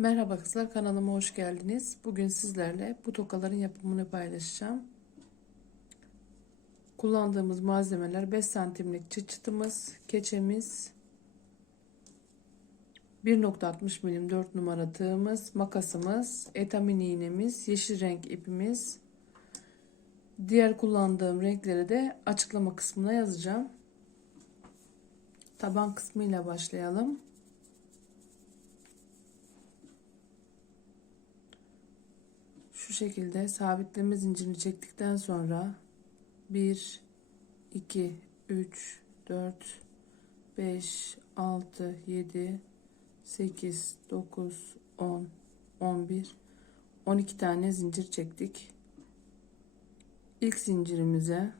Merhaba kızlar kanalıma hoş geldiniz. Bugün sizlerle bu tokaların yapımını paylaşacağım. Kullandığımız malzemeler 5 santimlik çıt çıtımız, keçemiz, 1.60 milim 4 numara tığımız, makasımız, etamin iğnemiz, yeşil renk ipimiz. Diğer kullandığım renkleri de açıklama kısmına yazacağım. Taban kısmıyla başlayalım. Şu şekilde sabitleme zincirini çektikten sonra 1 2 3 4 5 6 7 8 9 10 11 12 tane zincir çektik. İlk zincirimize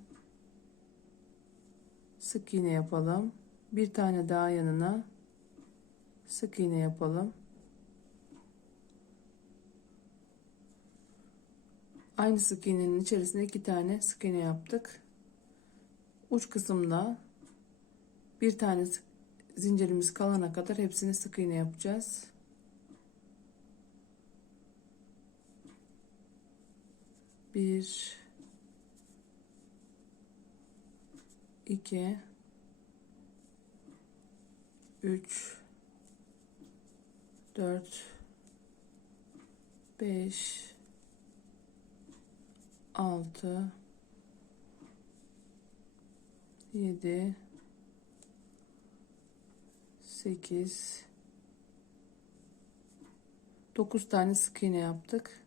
sık iğne yapalım. Bir tane daha yanına sık iğne yapalım. Aynı sık iğnenin içerisine iki tane sık iğne yaptık. Uç kısımda bir tane zincirimiz kalana kadar hepsini sık iğne yapacağız. Bir, iki, üç, dört, beş, altı, yedi, sekiz, dokuz tane sık iğne yaptık.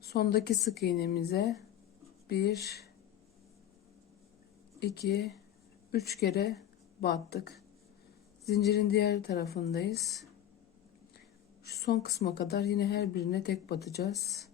Sondaki sık iğnemize bir, iki, üç kere battık. Zincirin diğer tarafındayız. Şu son kısma kadar yine her birine tek batacağız.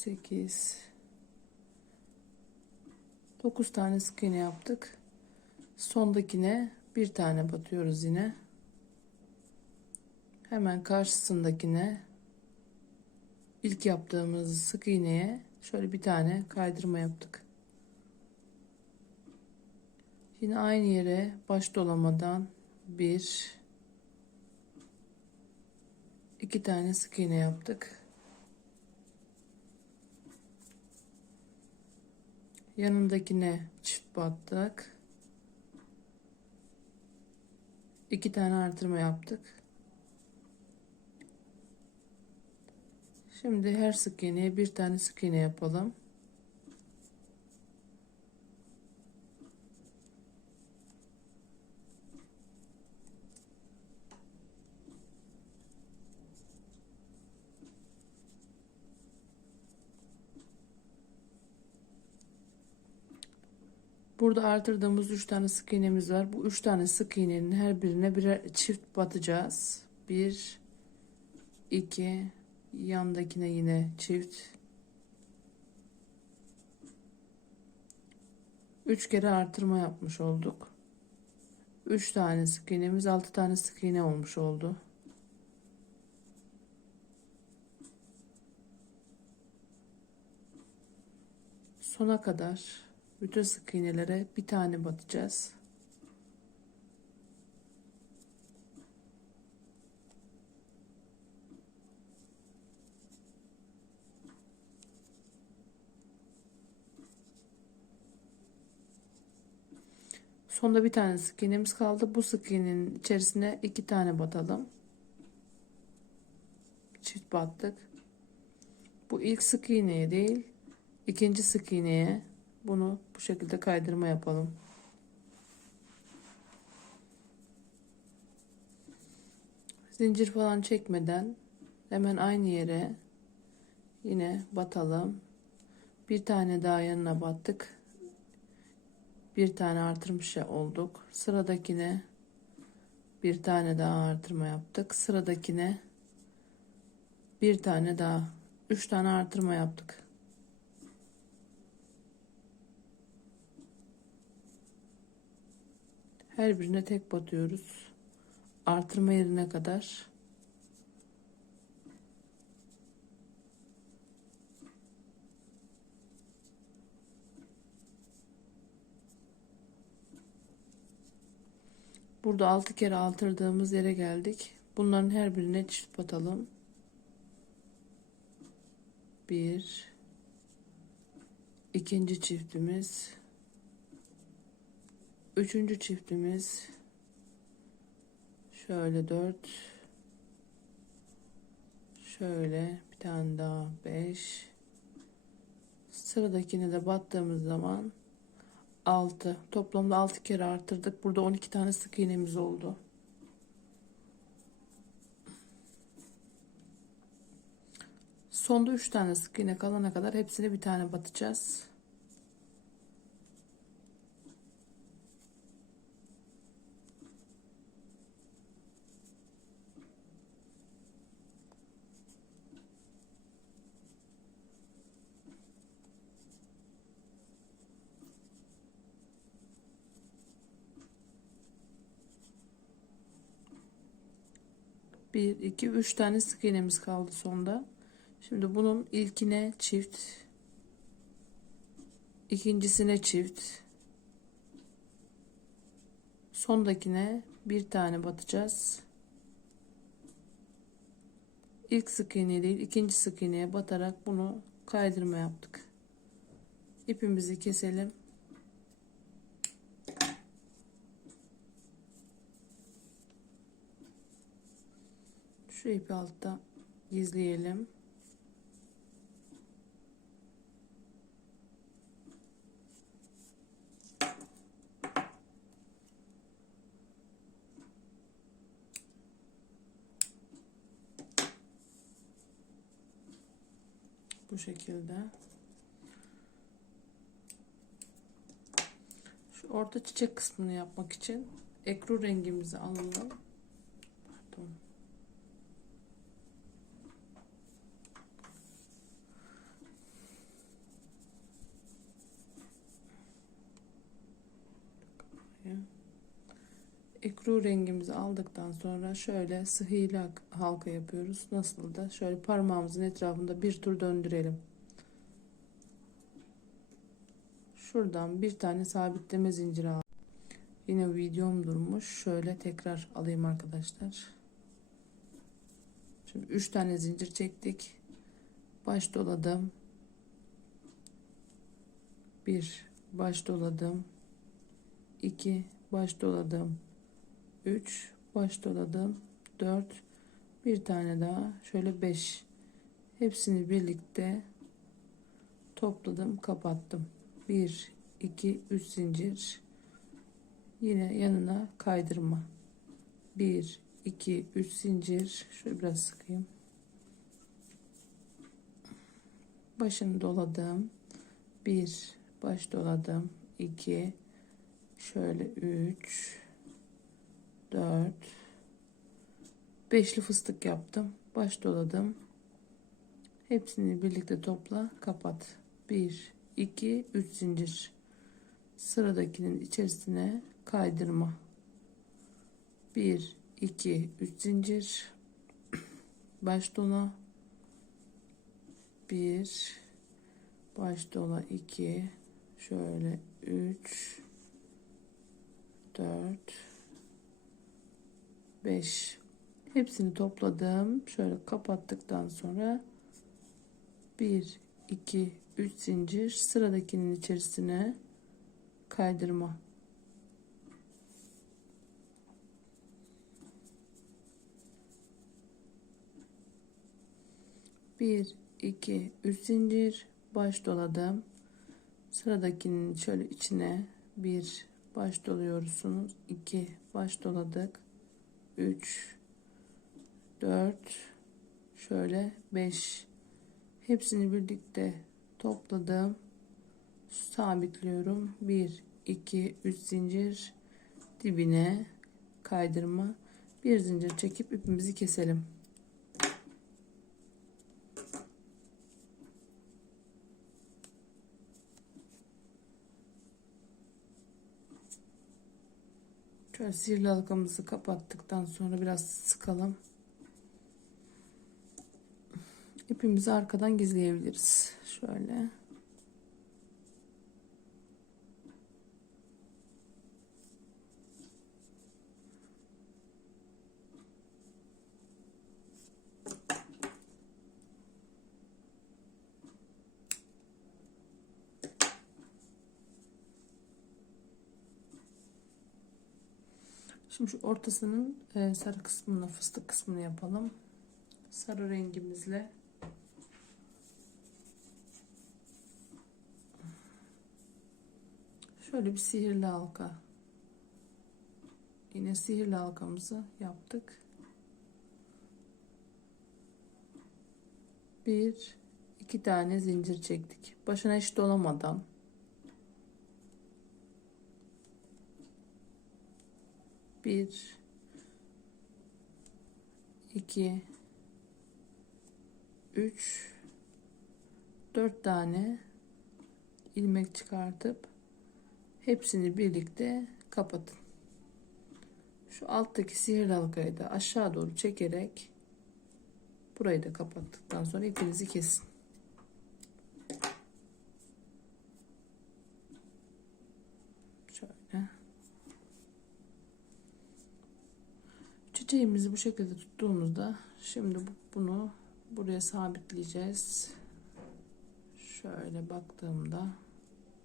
sekiz, dokuz tane sık iğne yaptık. Sondakine bir tane batıyoruz yine. Hemen karşısındakine ilk yaptığımız sık iğneye şöyle bir tane kaydırma yaptık. Yine aynı yere baş dolamadan bir iki tane sık iğne yaptık. Yanındakine çift battık. iki tane artırma yaptık. Şimdi her sık iğneye bir tane sık iğne yapalım. Burada artırdığımız 3 tane sık iğnemiz var. Bu 3 tane sık iğnenin her birine birer çift batacağız. 1 2 yandakine yine çift 3 kere artırma yapmış olduk. 3 tane sık iğnemiz 6 tane sık iğne olmuş oldu. Sona kadar bütün sık iğnelere bir tane batacağız. Sonda bir tane sık iğnemiz kaldı. Bu sık iğnenin içerisine iki tane batalım. Çift battık. Bu ilk sık iğneye değil, ikinci sık iğneye bunu bu şekilde kaydırma yapalım. Zincir falan çekmeden hemen aynı yere yine batalım. Bir tane daha yanına battık. bir tane artırmış olduk. Sıradakine bir tane daha artırma yaptık. Sıradakine bir tane daha. Üç tane artırma yaptık. Her birine tek batıyoruz. Artırma yerine kadar. Burada 6 kere artırdığımız yere geldik. Bunların her birine çift batalım. 1 ikinci çiftimiz üçüncü çiftimiz. Şöyle 4 şöyle bir tane daha 5 sıradakine de battığımız zaman 6 toplamda 6 kere arttırdık. Burada 12 tane sık iğnemiz oldu. Sonda 3 tane sık iğne kalana kadar hepsine bir tane batacağız Bir, iki, üç tane sık iğnemiz kaldı sonda. Şimdi bunun ilkine çift, ikincisine çift, sondakine bir tane batacağız. İlk sık iğne değil, ikinci sık iğneye batarak bunu kaydırma yaptık. İpimizi keselim. Şu ipi altta gizleyelim. Bu şekilde. Şu orta çiçek kısmını yapmak için ekru rengimizi alalım. Pardon. Ekru rengimizi aldıktan sonra şöyle sıhhiyle halka yapıyoruz. Nasıl da şöyle parmağımızın etrafında bir tur döndürelim. Şuradan bir tane sabitleme zinciri al. Yine videom durmuş. Şöyle tekrar alayım arkadaşlar. Şimdi 3 tane zincir çektik. Baş doladım. 1 baş doladım. 2 baş doladım. 3 baş doladım 4 bir tane daha şöyle 5 hepsini birlikte topladım kapattım. 1 2 3 zincir. Yine yanına kaydırma. 1 2 3 zincir. Şöyle biraz sıkayım. Başını doladım. 1 baş doladım. 2 şöyle 3 4 beşli fıstık yaptım. Baş doladım. Hepsini birlikte topla kapat. 1 2 3 zincir. Sıradakinin içerisine kaydırma. 1 2 3 zincir. Baş dola. 1 baş dola 2 şöyle 3 4 5 hepsini topladım. Şöyle kapattıktan sonra 1 2 3 zincir sıradakinin içerisine kaydırma. Bir iki üç zincir baş doladım. Sıradakinin şöyle içine bir baş doluyorsunuz. İki baş doladık 3 4 şöyle 5 hepsini birlikte topladım. Sabitliyorum. 1 2 3 zincir dibine kaydırma. Bir zincir çekip ipimizi keselim. Şöyle sihirli halkamızı kapattıktan sonra biraz sıkalım. İpimizi arkadan gizleyebiliriz. Şöyle. Şimdi şu ortasının e, sarı kısmını, fıstık kısmını yapalım. Sarı rengimizle şöyle bir sihirli halka. Yine sihirli halkamızı yaptık. Bir, iki tane zincir çektik. Başına eşit olamadan 1 2 3 4 tane ilmek çıkartıp hepsini birlikte kapatın. Şu alttaki sihir halkayı da aşağı doğru çekerek burayı da kapattıktan sonra ipinizi kesin. Çiçeğimizi bu şekilde tuttuğumuzda şimdi bunu buraya sabitleyeceğiz. Şöyle baktığımda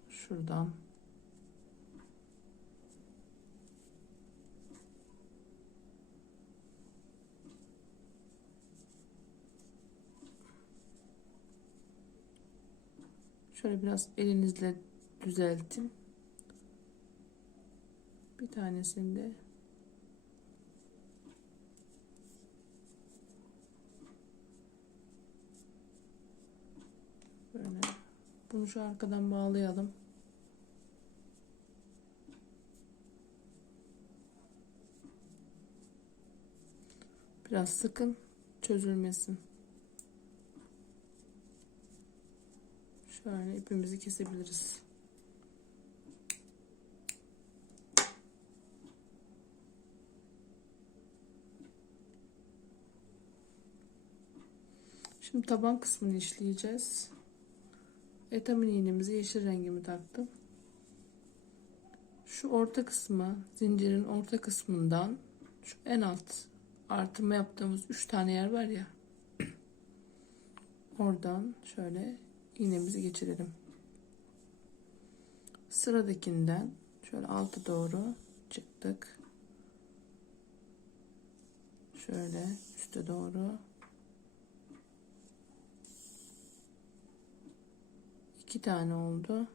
şuradan Şöyle biraz elinizle düzeltin. Bir tanesinde böyle bunu şu arkadan bağlayalım. Biraz sıkın çözülmesin. Şöyle ipimizi kesebiliriz. Şimdi taban kısmını işleyeceğiz. Etamin iğnemizi yeşil rengimi taktım. Şu orta kısmı, zincirin orta kısmından şu en alt artırma yaptığımız 3 tane yer var ya. Oradan şöyle iğnemizi geçirelim. Sıradakinden şöyle altı doğru çıktık. Şöyle üste doğru. İki tane oldu.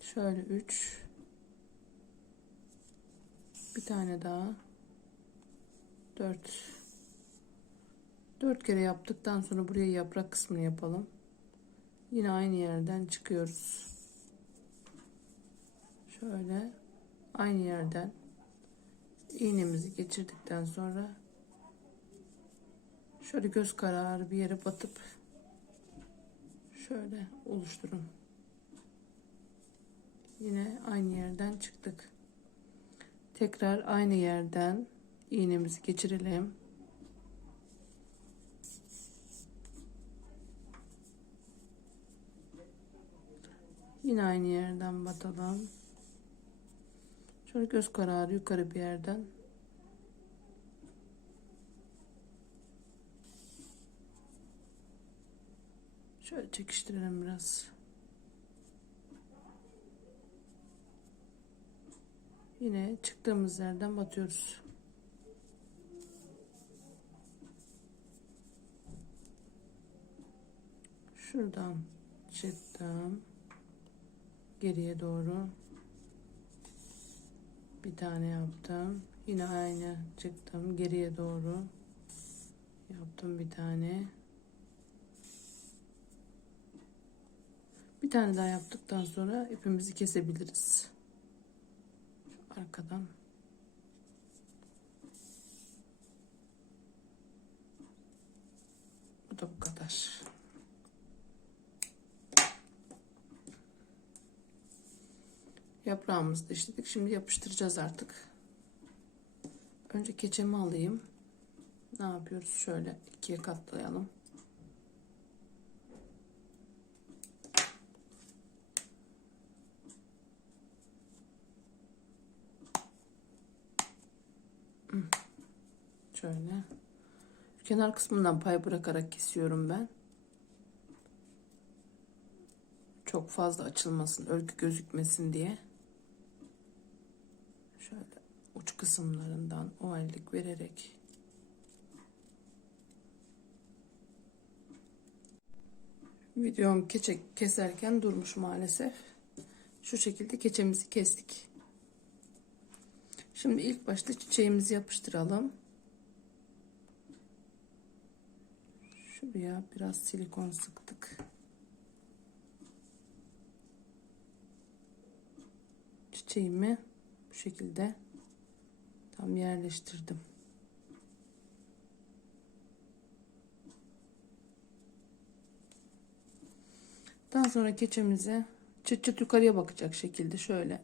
Şöyle üç. Bir tane daha. 4 4 kere yaptıktan sonra buraya yaprak kısmını yapalım. Yine aynı yerden çıkıyoruz. Şöyle aynı yerden iğnemizi geçirdikten sonra şöyle göz kararı bir yere batıp şöyle oluşturun. Yine aynı yerden çıktık. Tekrar aynı yerden iğnemizi geçirelim. Yine aynı yerden batalım. Şöyle göz kararı yukarı bir yerden. Şöyle çekiştirelim biraz. Yine çıktığımız yerden batıyoruz. Şuradan çıktım. Geriye doğru bir tane yaptım. Yine aynı çıktım. Geriye doğru yaptım bir tane. Bir tane daha yaptıktan sonra ipimizi kesebiliriz. Arkadan. Bu da bu kadar. Yaprağımızı işledik. Şimdi yapıştıracağız artık. Önce keçemi alayım. Ne yapıyoruz? Şöyle ikiye katlayalım. Şöyle. Kenar kısmından pay bırakarak kesiyorum ben. Çok fazla açılmasın, örgü gözükmesin diye. Uç kısımlarından ovallik vererek videom keçe keserken durmuş maalesef. Şu şekilde keçemizi kestik. Şimdi ilk başta çiçeğimizi yapıştıralım. Şuraya biraz silikon sıktık. Çiçeğimi bu şekilde tam yerleştirdim. Daha sonra keçemize çıt çıt yukarıya bakacak şekilde şöyle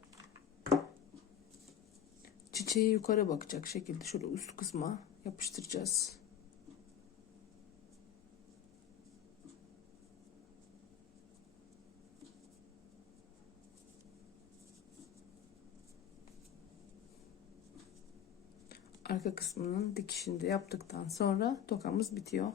çiçeği yukarı bakacak şekilde şöyle üst kısma yapıştıracağız. Arka kısmının dikişini de yaptıktan sonra tokamız bitiyor.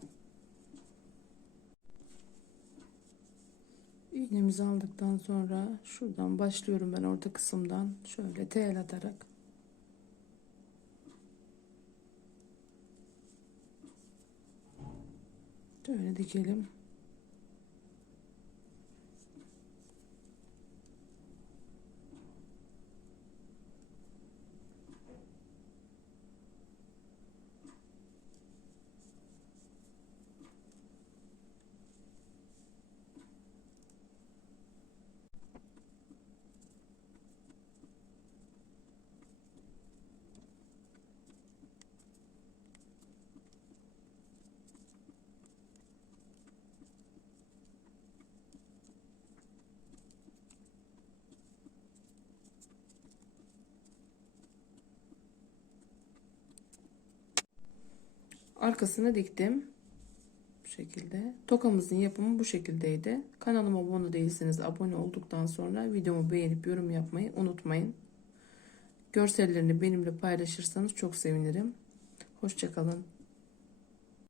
İğnemizi aldıktan sonra şuradan başlıyorum ben orta kısımdan şöyle tel atarak şöyle dikelim. Arkasını diktim. Bu şekilde. Tokamızın yapımı bu şekildeydi. Kanalıma abone değilseniz abone olduktan sonra videomu beğenip yorum yapmayı unutmayın. Görsellerini benimle paylaşırsanız çok sevinirim. Hoşçakalın.